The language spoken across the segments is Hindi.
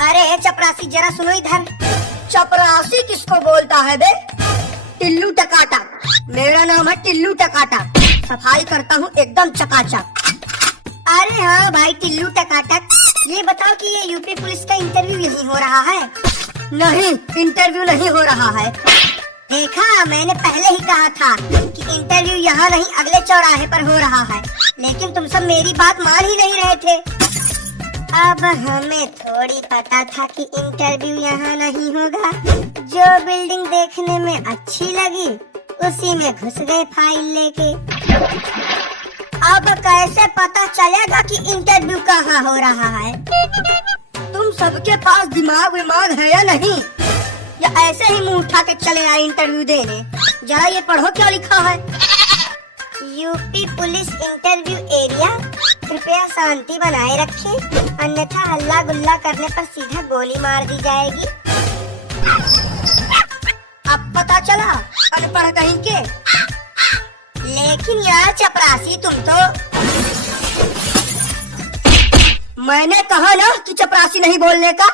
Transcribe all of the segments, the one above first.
अरे चपरासी जरा सुनो इधर। चपरासी किसको बोलता है बे? टिल्लू टकाटा। मेरा नाम है टिल्लू टकाटा। सफाई करता हूँ एकदम चकाचक। अरे हाँ भाई टिल्लू टकाटक, ये बताओ कि ये यूपी पुलिस का इंटरव्यू यहीं हो रहा है? नहीं, इंटरव्यू नहीं हो रहा है। देखा, मैंने पहले ही कहा था कि इंटरव्यू यहाँ नहीं अगले चौराहे पर हो रहा है, लेकिन तुम सब मेरी बात मान ही नहीं रहे थे। अब हमें थोड़ी पता था कि इंटरव्यू यहाँ नहीं होगा। जो बिल्डिंग देखने में अच्छी लगी उसी में घुस गए फाइल लेके। अब कैसे पता चलेगा कि इंटरव्यू कहाँ हो रहा है? तुम सबके पास दिमाग विमाग है या नहीं, या ऐसे ही मुंह उठा के चले आए इंटरव्यू देने? जरा ये पढ़ो क्या लिखा है। यूपी पुलिस इंटरव्यू एरिया, कृपया शांति बनाए रखें, अन्यथा हल्ला गुल्ला करने पर सीधा गोली मार दी जाएगी। अब पता चला अनपढ़ कहीं के। लेकिन यार चपरासी तुम तो। मैंने कहा ना कि चपरासी नहीं बोलने का।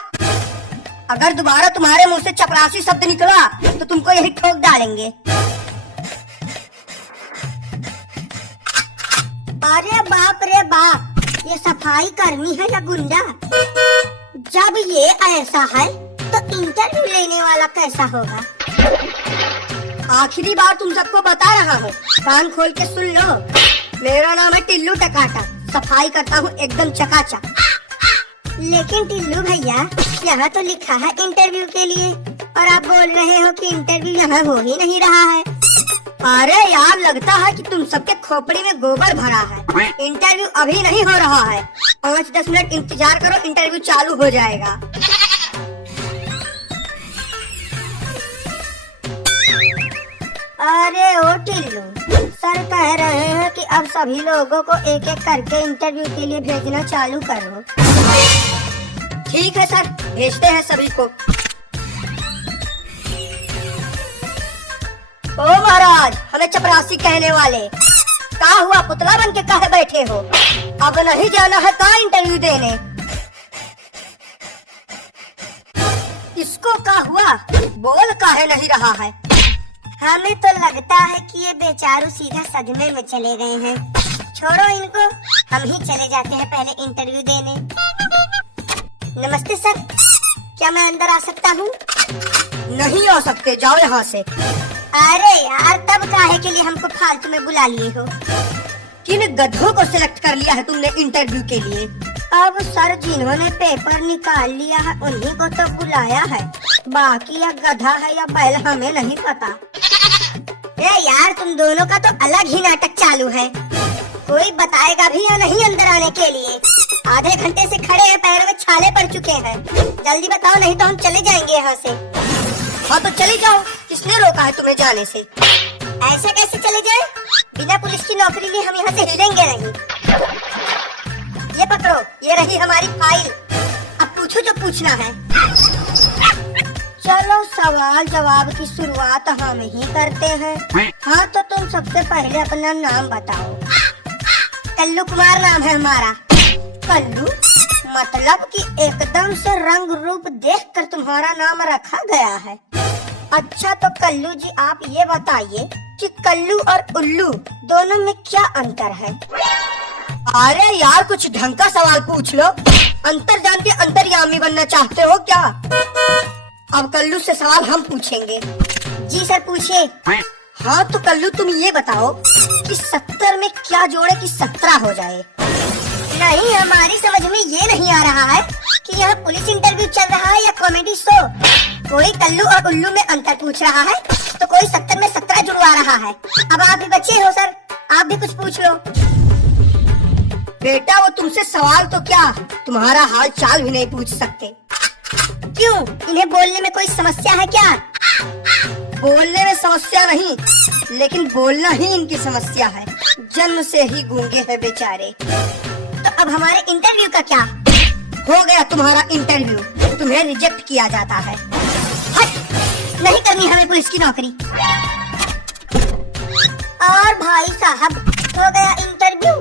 अगर दोबारा तुम्हारे मुंह से चपरासी शब्द निकला तो तुमको यही ठोक डालेंगे। अरे बाप रे बाप, ये सफाई कर्मी है या गुंडा? जब ये ऐसा है तो इंटरव्यू लेने वाला कैसा होगा? आखिरी बार तुम सबको बता रहा हूँ, कान खोल के सुन लो। मेरा नाम है टिल्लू टकाटा। सफाई करता हूँ एकदम चकाचक। लेकिन टिल्लू भैया, यहाँ तो लिखा है इंटरव्यू के लिए, और आप बोल रहे हो कि इंटरव्यू यहाँ हो ही नहीं रहा है। अरे यार, लगता है कि तुम सबके खोपड़ी में गोबर भरा है। इंटरव्यू अभी नहीं हो रहा है। 5-10 मिनट इंतजार करो, इंटरव्यू चालू हो जाएगा। अरे ओ टिल्लू, सर कह रहे हैं कि अब सभी लोगों को एक एक करके इंटरव्यू के लिए भेजना चालू करो। ठीक है सर, भेजते हैं सभी को। ओ महाराज, हमें चपरासी कहने वाले, क्या हुआ? पुतला बन के काहे बैठे हो? अब नहीं जाना है का इंटरव्यू देने? इसको क्या हुआ? बोल काहे नहीं रहा है? हमें तो लगता है कि ये बेचारू सीधा सदमे में चले गए हैं। छोड़ो इनको, हम ही चले जाते हैं पहले इंटरव्यू देने। नमस्ते सर, क्या मैं अंदर आ सकता हूँ? नहीं आ सकते, जाओ यहाँ से। अरे यार, तब काहे के लिए हमको फालतू में बुला लिए हो? किन गधों को सिलेक्ट कर लिया है तुमने इंटरव्यू के लिए? अब सर, जिन्होंने पेपर निकाल लिया है उन्हीं को तो बुलाया है, बाकी या गधा है या बैल हमें नहीं पता। ए यार, तुम दोनों का तो अलग ही नाटक चालू है। कोई बताएगा भी या नहीं अंदर आने के लिए? आधे घंटे से खड़े हैं, पैरों में छाले पड़ चुके हैं। जल्दी बताओ, नहीं तो हम चले जाएंगे यहाँ से। हाँ तो चले जाओ, किसने रोका है तुम्हें जाने से? ऐसे कैसे चले जाए? बिना पुलिस की नौकरी लिए हम यहाँ से हिलेंगे नहीं। ये पकड़ो, ये रही हमारी फाइल। अब पूछो जो पूछना है। चलो सवाल जवाब की शुरुआत हम ही करते हैं। हाँ तो तुम सबसे पहले अपना नाम बताओ। कल्लू कुमार नाम है हमारा। कल्लू मतलब कि एकदम से रंग रूप देखकर तुम्हारा नाम रखा गया है। अच्छा तो कल्लू जी, आप ये बताइए कि कल्लू और उल्लू दोनों में क्या अंतर है? अरे यार, कुछ ढंग का सवाल पूछ लो। अंतर जान के अंतर्यामी बनना चाहते हो क्या? अब कल्लू से सवाल हम पूछेंगे। जी सर, पूछिए। हाँ तो कल्लू, तुम ये बताओ कि 70 में क्या जोड़े कि 17 हो जाए? नहीं, हमारी समझ में ये नहीं आ रहा है कि यहाँ पुलिस इंटरव्यू चल रहा है या कॉमेडी शो। कोई कल्लू और उल्लू में अंतर पूछ रहा है तो कोई 70 में 17 जुड़वा रहा है। अब आप भी बच्चे हो सर, आप भी कुछ पूछ लो। बेटा, वो तुमसे सवाल तो क्या, तुम्हारा हाल चाल भी नहीं पूछ सकते। क्यों? इन्हें बोलने में कोई समस्या है क्या? बोलने में समस्या नहीं, लेकिन बोलना ही इनकी समस्या है। जन्म से ही गूंगे हैं बेचारे। तो अब हमारे इंटरव्यू का क्या? हो गया तुम्हारा इंटरव्यू, तुम्हें रिजेक्ट किया जाता है। हट, नहीं करनी हमें पुलिस की नौकरी। और भाई साहब, हो गया इंटरव्यू।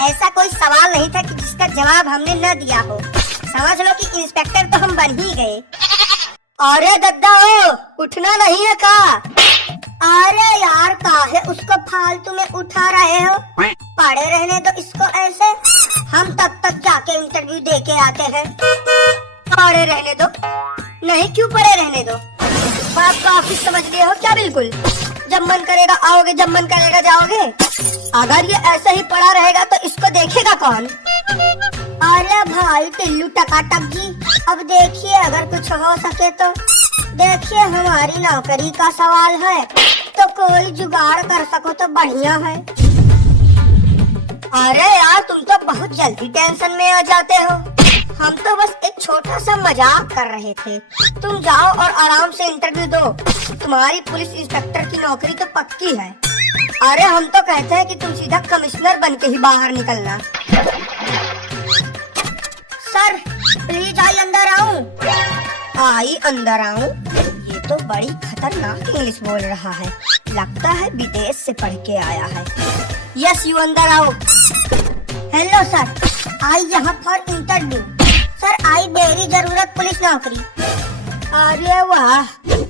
ऐसा कोई सवाल नहीं था कि जिसका जवाब हमने न दिया हो। समझ लो कि इंस्पेक्टर तो हम बन ही गए। अरे दद्दा हो, उठना नहीं है का? अरे यार काहे उसको फालतू में उठा रहे हो? पड़े रहने दो इसको ऐसे, हम तब तक जाके इंटरव्यू दे के आते हैं। पड़े रहने दो? नहीं, क्यों पड़े रहने दो? बात का ऑफिस समझ गए हो क्या? बिल्कुल, जब मन करेगा आओगे, जब मन करेगा जाओगे। अगर ये ऐसे ही पड़ा रहेगा तो इसको देखेगा कौन? अरे भाई टिल्लू टकाटक जी, अब देखिए अगर कुछ हो सके तो। देखिए हमारी नौकरी का सवाल है, तो कोई जुगाड़ कर सको तो बढ़िया है। अरे यार तुम तो बहुत जल्दी टेंशन में आ जाते हो। हम तो बस एक छोटा सा मजाक कर रहे थे। तुम जाओ और आराम से इंटरव्यू दो। तुम्हारी पुलिस इंस्पेक्टर की नौकरी तो पक्की है। अरे हम तो कहते हैं कि तुम सीधा कमिश्नर बन के ही बाहर निकलना। सर प्लीज आई अंदर आऊं? आई अंदर आऊं? ये तो बड़ी खतरनाक इंग्लिश बोल रहा है। लगता है विदेश से पढ़ के आया है। यस यू अंदर आओ। हेलो सर, आई यहाँ फॉर इंटरव्यू। सर आई मेरी जरूरत पुलिस नौकरी। अरे वाह,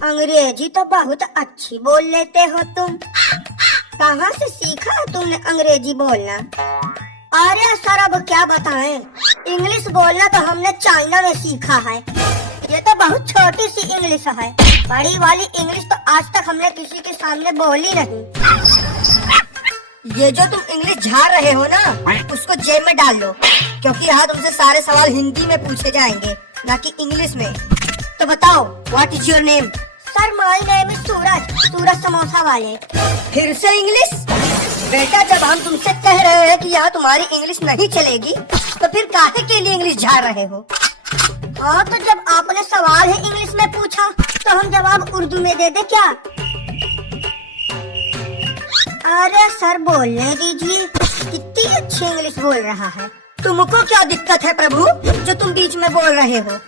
अंग्रेजी तो बहुत अच्छी बोल लेते हो तुम। कहाँ से सीखा तुमने अंग्रेजी बोलना? अरे सर अब क्या बताएं, इंग्लिश बोलना तो हमने चाइना में सीखा है। ये तो बहुत छोटी सी इंग्लिश है, बड़ी वाली इंग्लिश तो आज तक हमने किसी के सामने बोली नहीं। ये जो तुम इंग्लिश झाड़ रहे हो ना, उसको जेब में डाल लो, क्योंकि यहाँ तुमसे सारे सवाल हिंदी में पूछे जाएंगे, ना कि इंग्लिश में। तो बताओ, what is your name? Sir my name is Suraj, Suraj samosa वाले। फिर से इंग्लिश? बेटा जब हम तुमसे कह रहे हैं कि यहाँ तुम्हारी इंग्लिश नहीं चलेगी, तो फिर काहे के लिए इंग्लिश झाड़ रहे हो? हाँ तो जब आपने सवाल ही इंग्लिश में पूछा तो हम जवाब उर्दू में दे दे क्या? अरे सर बोलने दीजिए, कितनी अच्छी इंग्लिश बोल रहा है। तुमको क्या दिक्कत है प्रभु, जो तुम बीच में बोल रहे हो?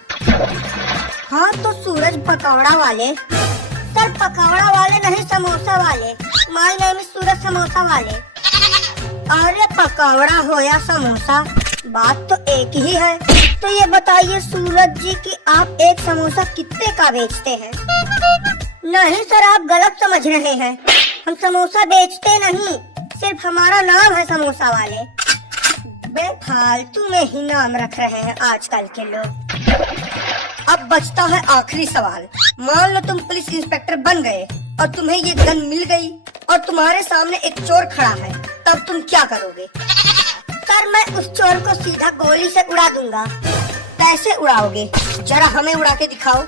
हाँ तो सूरज पकौड़ा वाले। सर पकौड़ा वाले नहीं, समोसा वाले। माय नेम इज सूरज समोसा वाले। अरे पकौड़ा हो या समोसा, बात तो एक ही है। तो ये बताइए सूरज जी कि आप एक समोसा कितने का बेचते हैं? नहीं सर आप गलत समझ रहे हैं, हम समोसा बेचते नहीं, सिर्फ हमारा नाम है समोसा वाले। बेफालतू में ही नाम रख रहे हैं आजकल के लोग। अब बचता है आखिरी सवाल। मान लो तुम पुलिस इंस्पेक्टर बन गए और तुम्हें ये गन मिल गई और तुम्हारे सामने एक चोर खड़ा है, तब तुम क्या करोगे? सर मैं उस चोर को सीधा गोली से उड़ा दूंगा। कैसे उड़ाओगे? जरा हमें उड़ा के दिखाओ।